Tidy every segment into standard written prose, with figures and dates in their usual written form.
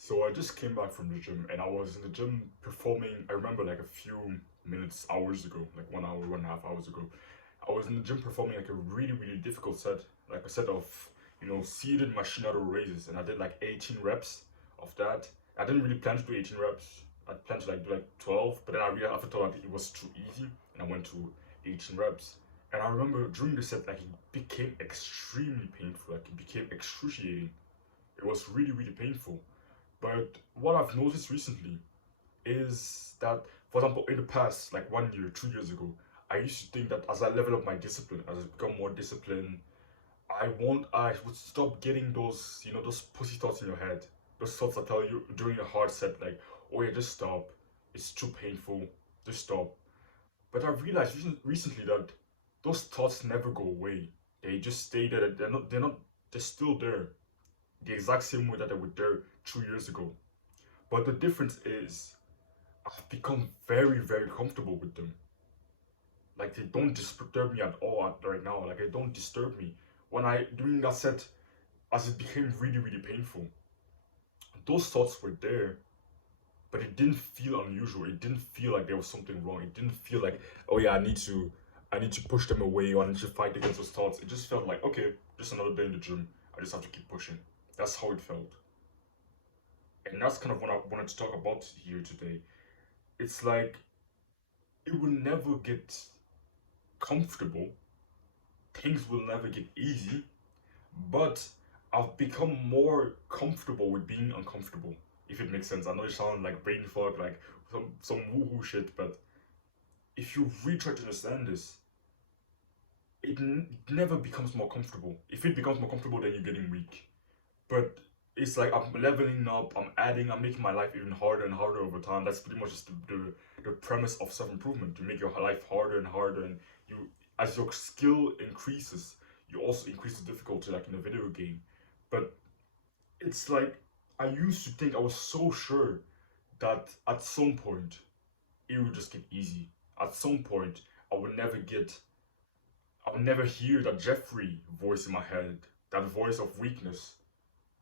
So I just came back from the gym and I was in the gym performing. I remember like a few minutes, hours ago, like 1 hour, 1.5 hours ago. I was in the gym performing like a really, really difficult set, like a set of, seated machine auto raises. And I did like 18 reps of that. I didn't really plan to do 18 reps. I planned to like do like 12, but then I realized after thought like it was too easy and I went to 18 reps. And I remember during the set, like it became extremely painful, like it became excruciating. It was really, really painful. But what I've noticed recently is that, for example, in the past, like 1 year, 2 years ago, I used to think that as I level up my discipline, as I become more disciplined, I would stop getting those, those pussy thoughts in your head. Those thoughts that tell you during a hard set, like, oh yeah, just stop. It's too painful. Just stop. But I've realized recently that those thoughts never go away. They just stay there. They're still there. The exact same way that they were there 2 years ago. But the difference is I've become very, very comfortable with them. Like they don't disturb me at all right now. Like they don't disturb me. When I during that set, as it became really, really painful, those thoughts were there, but it didn't feel unusual. It didn't feel like there was something wrong. It didn't feel like, oh yeah, I need to push them away or I need to fight against those thoughts. It just felt like, okay, just another day in the gym. I just have to keep pushing. That's how it felt. And that's kind of what I wanted to talk about here today. It's like it will never get comfortable. Things will never get easy, but I've become more comfortable with being uncomfortable. If it makes sense. I know it sounds like brain fog, like some woohoo shit, but if you really try to understand this, it never becomes more comfortable. If it becomes more comfortable, then you're getting weak. But it's like I'm leveling up, I'm making my life even harder and harder over time. That's pretty much just the premise of self improvement. You make your life harder and harder, and you as your skill increases, you also increase the difficulty, like in a video game. But it's like I used to think I was so sure that at some point it would just get easy. At some point, I would never get, I would never hear that Jeffrey voice in my head, that voice of weakness,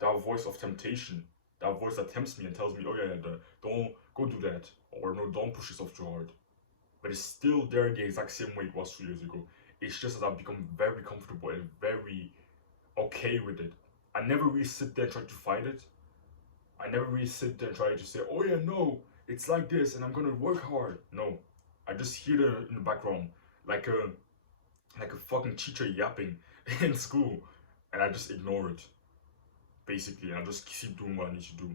that voice of temptation, that voice that tempts me and tells me, oh yeah, don't go do that, or no, don't push yourself too hard. But it's still there in the exact same way it was 2 years ago. It's just that I've become very comfortable and very okay with it. I never really sit there and try to fight it. I never really sit there and try to say, oh yeah, no, it's like this and I'm gonna work hard. No. I just hear it in the background like a fucking teacher yapping in school and I just ignore it basically, and I just keep doing what I need to do.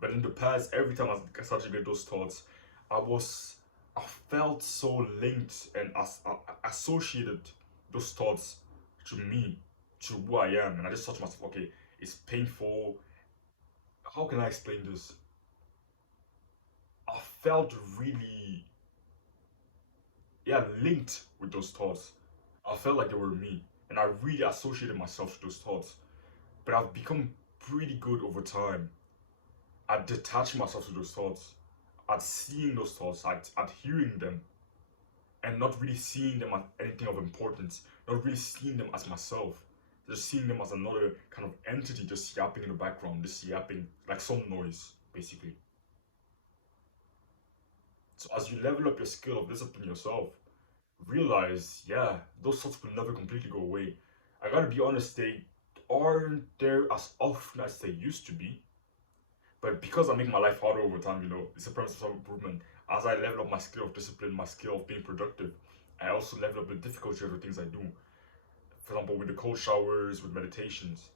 But in the past, every time I started to get those thoughts, I was, I felt so linked and associated those thoughts to me, to who I am, and I just thought to myself, okay, it's painful. How can I explain this? I felt really, yeah, linked with those thoughts. I felt like they were me, and I really associated myself with those thoughts. But I've become pretty good over time at detaching myself to those thoughts, at seeing those thoughts, at hearing them, and not really seeing them as anything of importance, not really seeing them as myself, just seeing them as another kind of entity just yapping in the background, just yapping like some noise, basically. So as you level up your skill of discipline yourself, realize, yeah, those thoughts will never completely go away. I gotta be honest, they aren't there as often as they used to be. But because I make my life harder over time, it's a process of self improvement. As I level up my skill of discipline, my skill of being productive, I also level up the difficulty of the things I do. For example, with the cold showers, with meditations,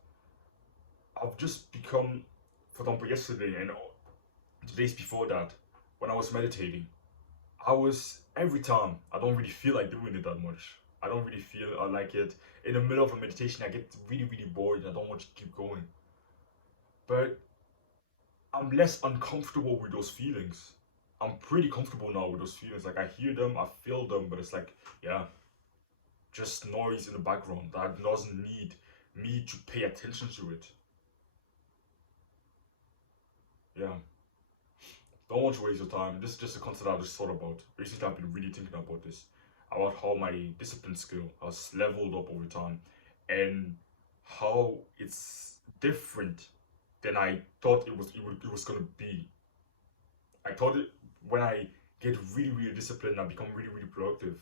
I've just become, for example, yesterday and the days before that, when I was meditating, I was every time I don't really feel like doing it that much. I don't really feel I like it. In the middle of a meditation, I get really, really bored and I don't want to keep going. But I'm less uncomfortable with those feelings. I'm pretty comfortable now with those feelings. Like I hear them, I feel them, but it's like, yeah, just noise in the background that doesn't need me to pay attention to it. Yeah. Don't want to waste your time. This is just a concept I just thought about. Recently I've been really thinking about this. About how my discipline skill has leveled up over time and how it's different than I thought it was gonna be. I thought it when I get really really disciplined and become really really productive,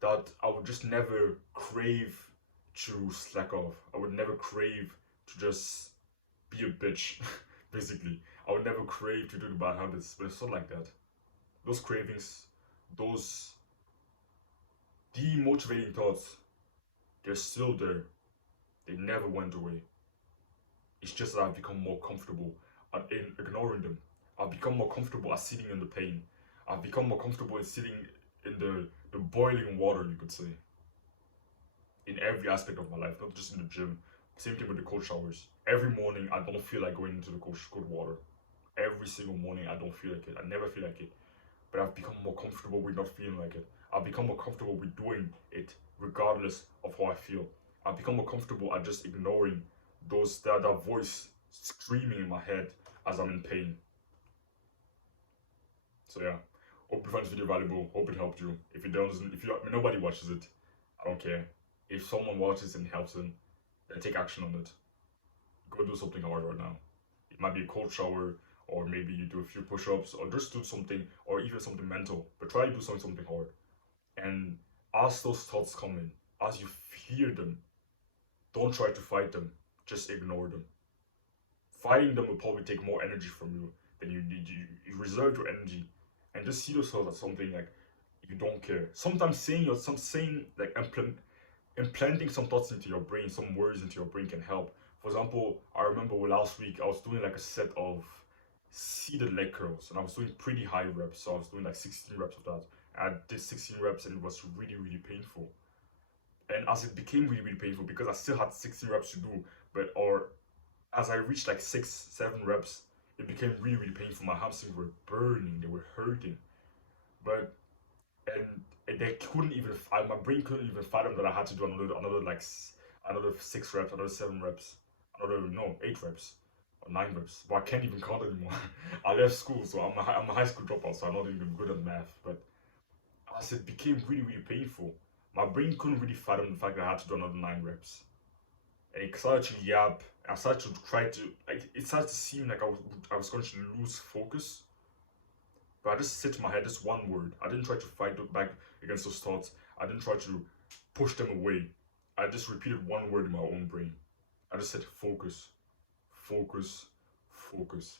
that I would just never crave to slack off. I would never crave to just be a bitch, basically. I would never crave to do the bad habits, but it's not like that. Those cravings, those demotivating thoughts, they're still there. They never went away. It's just that I've become more comfortable in ignoring them. I've become more comfortable at sitting in the pain. I've become more comfortable in sitting in the boiling water, you could say, in every aspect of my life, not just in the gym. Same thing with the cold showers. Every morning, I don't feel like going into the cold water. Every single morning, I don't feel like it. I never feel like it. But I've become more comfortable with not feeling like it. I've become more comfortable with doing it regardless of how I feel. I've become more comfortable at just ignoring that voice screaming in my head as I'm in pain. So yeah, hope you find this video valuable. Hope it helped you. If it doesn't, if you nobody watches it, I don't care. If someone watches and helps them, then take action on it. Go do something hard right now. It might be a cold shower, or maybe you do a few push-ups, or just do something, or even something mental. But try to do something hard. And as those thoughts come in, as you hear them, don't try to fight them. Just ignore them. Fighting them will probably take more energy from you than you need. You reserve your energy and just see yourself as something like you don't care. Sometimes saying like implanting some thoughts into your brain, some words into your brain can help. For example, I remember last week I was doing like a set of seated leg curls and I was doing pretty high reps. So I was doing like 16 reps of that. I did 16 reps and it was really, really painful. And as it became really, really painful because I still had 16 reps to do, or as I reached like 6, 7 reps, it became really, really painful. My hamstrings were burning, they were hurting. But and they couldn't even my brain couldn't even fathom that I had to do another 6 reps, another 7 reps, another no 8 reps or 9 reps. But I can't even count anymore. I left school, so I'm a high school dropout, so I'm not even good at math. But as it became really really painful, my brain couldn't really fathom the fact that I had to do another 9 reps. And it started to yap. I started to try to like it started to seem like I was going to lose focus. But I just said to my head just one word. I didn't try to fight back against those thoughts. I didn't try to push them away. I just repeated one word in my own brain. I just said focus, focus, focus.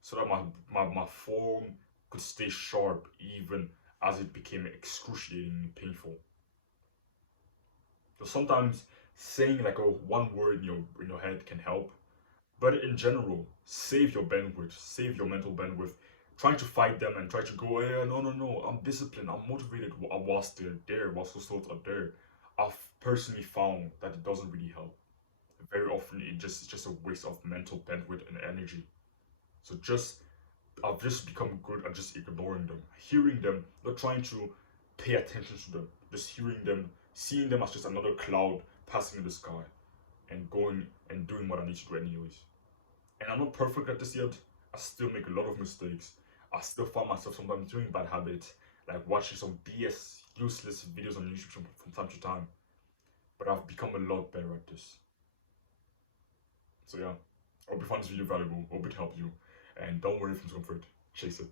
So that my form could stay sharp even as it became excruciatingly painful. So sometimes saying like a one word in your head can help. But in general, save your bandwidth, save your mental bandwidth. Trying to fight them and try to go, yeah, no, no, no, I'm disciplined, I'm motivated whilst they're there, whilst those thoughts are there. I've personally found that it doesn't really help. Very often, it's just a waste of mental bandwidth and energy. So I've just become good at just ignoring them, hearing them, not trying to pay attention to them, just hearing them, seeing them as just another cloud passing in the sky, and going and doing what I need to do anyways. And I'm not perfect at this yet. I still make a lot of mistakes. I still find myself sometimes doing bad habits, like watching some BS, useless videos on YouTube from time to time. But I've become a lot better at this. So yeah, hope you find this video valuable. Hope it helped you. And don't worry if it's comfort. Chase it.